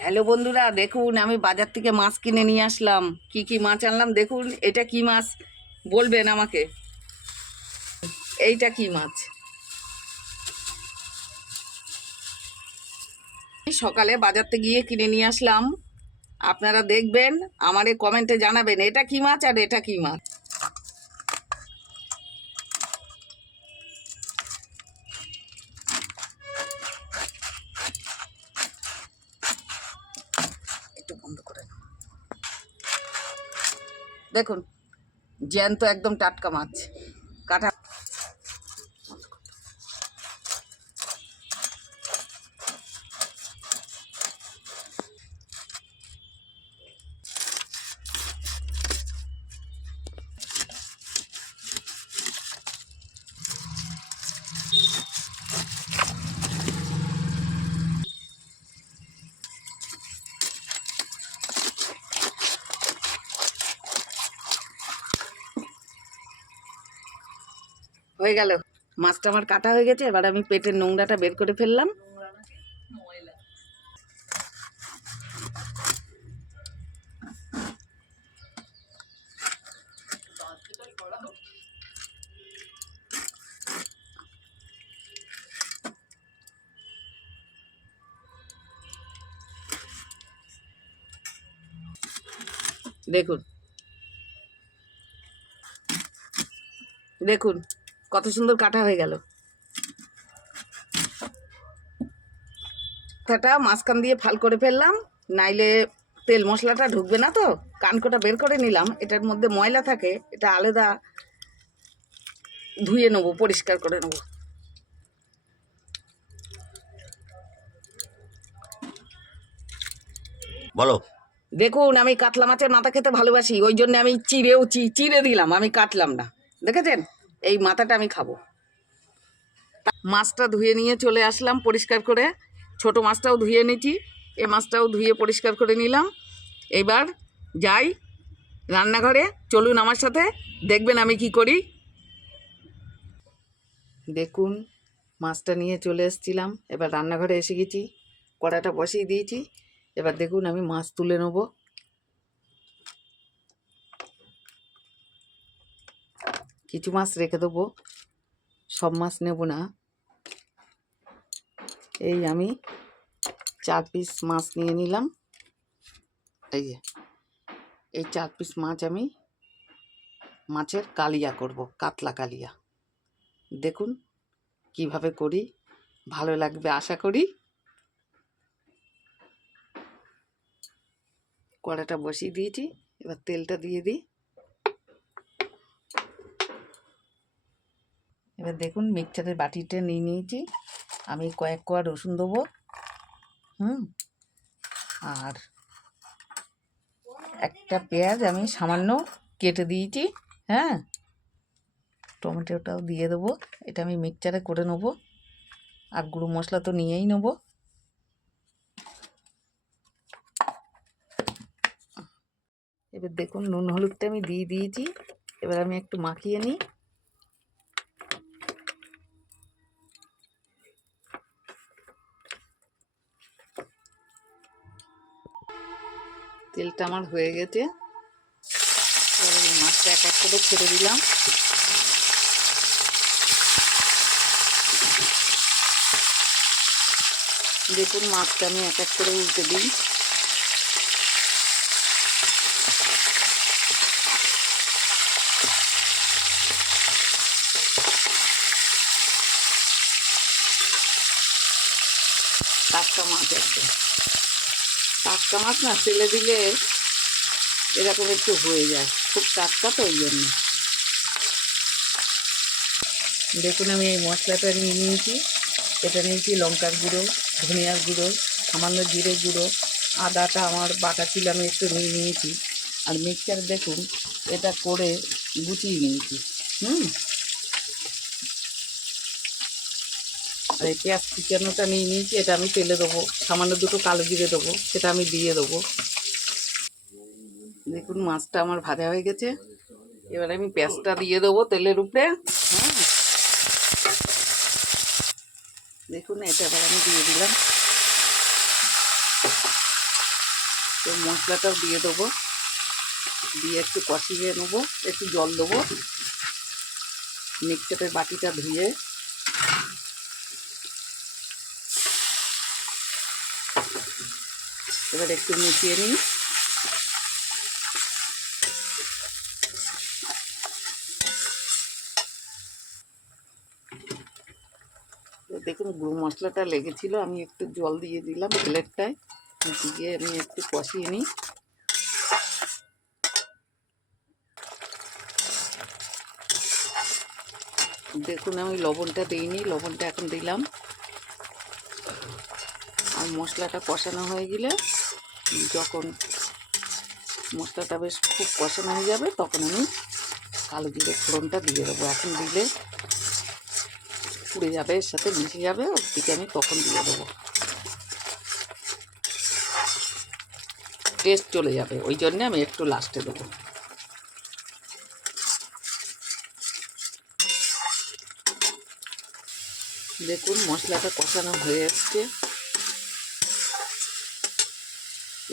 Hello বন্ধুরা, দেখুন আমি বাজার থেকে মাছ কিনে নিয়ে আসলাম। কি কি মাছ আনলাম দেখুন। এটা কি মাছ বলবেন আমাকে? এইটা কি মাছ? সকালে বাজার থেকে গিয়ে কিনে নিয়ে আসলাম। আপনারা দেখবেন, আমারে কমেন্টে জানাবেন এটা কি মাছ আর এটা কি মাছ। একটু বন্ধ করে নাও। দেখুন, জ্যান্ত একদম টাটকা মাছ, কাটা। হয়ে গেল, মাছটা আমার কাটা হয়ে গেছে। এবার আমি পেটের নোংরাটা বের করে ফেললাম। দেখুন দেখুন কত সুন্দর কাটা হয়ে গেল। মাথাটা মাঝখান দিয়ে ফাল করে ফেললাম, নাইলে তেল মশলাটা ঢুকবে না। তো কানকোটা বের করে নিলাম, এটার মধ্যে ময়লা থাকে, এটা আলাদা ধুয়ে নেবো, পরিষ্কার করে নেবো। বলো। দেখুন, আমি কাতলা মাছের মাথা খেতে ভালোবাসি, ওই জন্য আমি চিড়ে দিলাম, আমি কাটলাম না। দেখেছেন, এই মাথাটা আমি খাবো। মাছটা ধুয়ে নিয়ে চলে আসলাম পরিষ্কার করে। ছোট মাছটাও ধুয়ে নিচ্ছি, এ মাছটাও ধুয়ে পরিষ্কার করে নিলাম। এবার যাই রান্নাঘরে, চলুন আমার সাথে, দেখবেন আমি কি করি। দেখুন, মাছটা নিয়ে চলে এসেছিলাম, এবার রান্নাঘরে এসে গেছি, কড়াটা বসিয়ে দিয়েছি। এবার দেখুন আমি মাছ তুলে নেব। কিছু মাছ রেখে দেবো, সব মাছ নেব না। এই আমি 4 পিস মাছ নিয়ে নিলাম। এই 4 পিস মাছ আমি মাছের কালিয়া করব, কাতলা কালিয়া। দেখুন কিভাবে করি, ভালো লাগবে আশা করি। কড়াটা বসিয়ে দিয়েছি, এবার তেলটা দিয়ে দিই। এবার দেখুন মিক্সচারের বাটিটা নিয়ে নিয়েছি, আমি কয়েক কোয়া রসুন দেবো। আর একটা পেঁয়াজ আমি সামান্য কেটে দিয়েছি। হ্যাঁ, টমেটোটাও দিয়ে দেবো। এটা আমি মিক্সচারে করে নেবো, আর গুঁড়ো মশলা তো নিয়েই নেবো। এবার দেখুন নুন হলুদটা আমি দিয়ে দিয়েছি, এবার আমি একটু মাখিয়ে নিই। তেলটা আমার হয়ে গেছে, এবার মাছটা এক এক করে ছেড়ে দিলাম। দেখুন মাছটা আমি এক এক করে উল্টে দিই। টাটকা মাছ একদম টাটকা মাছ না, তেলে দিলে এরকম একটু হয়ে যায়, খুব টাটকা তো, ওই জন্য। দেখুন আমি এই মশলাটা নিয়ে নিয়েছি। এটা নিয়েছি লঙ্কার গুঁড়ো, ধনিয়ার গুঁড়ো, সামান্য জিরে গুঁড়ো, আদাটা আমার বাটা ছিল, আমি একটু নিয়ে নিয়েছি। আর মিক্সচার দেখুন এটা করে গুছিয়ে নিয়েছি। আর এই পেঁয়াজ কুচানোটা নিয়ে নিয়েছি, এটা আমি তেলে দেবো। সামান্য দুটো কালো জিরে দেবো, সেটা আমি দিয়ে দেবো। দেখুন মাছটা আমার ভাজা হয়ে গেছে, এবার আমি পেঁয়াজটা দিয়ে দেবো তেলের উপরে। দেখুন এটা এবার আমি দিয়ে দিলাম। তো মশলাটাও দিয়ে দেবো, দিয়ে একটু কষিয়ে নেবো, একটু জল দেবো। মিক্সচারের বাটিটা ধুয়ে এবার একটু মিশিয়ে নিই। তো দেখুন গুঁড়ো মশলাটা লেগেছিল, আমি একটু জল দিয়ে দিলাম প্লেটটায়, দিয়ে আমি একটু কষিয়ে নিই। দেখুন আমি লবণটা দিইনি, লবণটা এখন দিলাম। আর মশলাটা কষানো হয়ে গেলে, যখন মশলাটা বেশ খুব কষানো হয়ে যাবে, তখন আমি কালো জিরে ফোড়নটা দিয়ে দেবো। এখন দিলে পুড়ে যাবে, এর সাথে মিশে যাবে, ওর থেকে আমি তখন দিয়ে দেবো, টেস্ট চলে যাবে। ওই জন্যে আমি একটু লাস্টে দেবো। দেখুন মশলাটা কষানো হয়ে এসছে।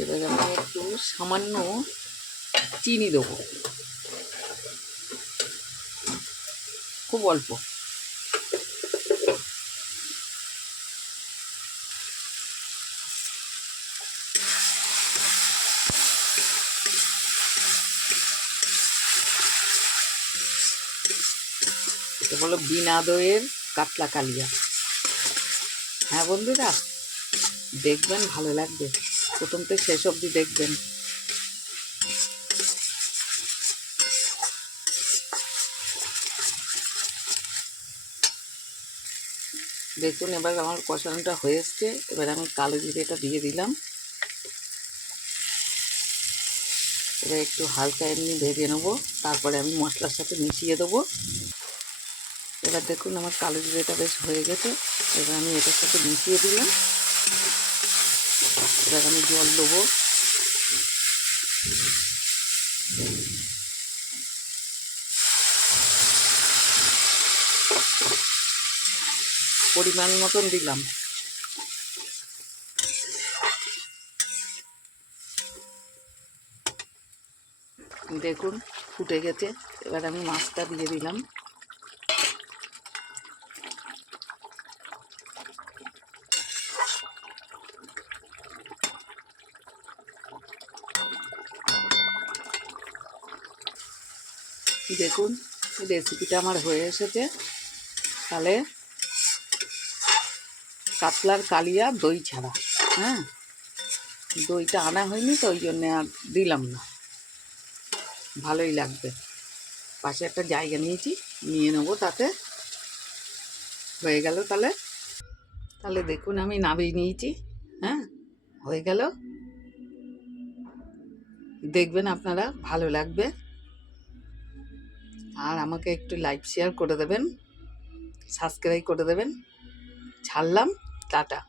এবার আমি একটু সামান্য চিনি দেবো, খুব অল্প। এটা হলো বিনা দইয়ের কাতলা কালিয়া। হ্যাঁ বন্ধুরা, দেখবেন ভালো লাগবে, প্রথম থেকে শেষ অবধি দেখবেন। দেখুন এবার আমার কষানোটা হয়ে এসছে। এবার আমি কালো জিরেটা দিয়ে দিলাম। এবার একটু হালকা এমনি ভেজে নেবো, তারপরে আমি মশলার সাথে মিশিয়ে দেবো। এবার দেখুন আমার কালো জিরেটা বেশ হয়ে গেছে। এবার আমি এটার সাথে মিশিয়ে দিলাম। এবার আমি জল দেবো। পরিমাণ মতন দিলাম। দেখুন ফুটে গেছে। এবার আমি মাছটা দিয়ে দিলাম। দেখুন রেসিপিটা আমার হয়ে এসেছে। তাহলে কাতলার কালিয়া দই ছাড়া, হ্যাঁ, দইটা আনা হয়নি তো ওই জন্যে আর দিলাম না, ভালোই লাগবে। পাশে একটা জায়গা নিয়েছি, নিয়ে নেবো, তাতে হয়ে গেল। তাহলে তাহলে দেখুন আমি নামিয়ে নিয়েছি। হ্যাঁ, হয়ে গেল। দেখবেন আপনারা, ভালো লাগবে। আর আমাকে একটু লাইক শেয়ার করে দেবেন, সাবস্ক্রাইব করে দেবেন। ছাড়লাম, টাটা।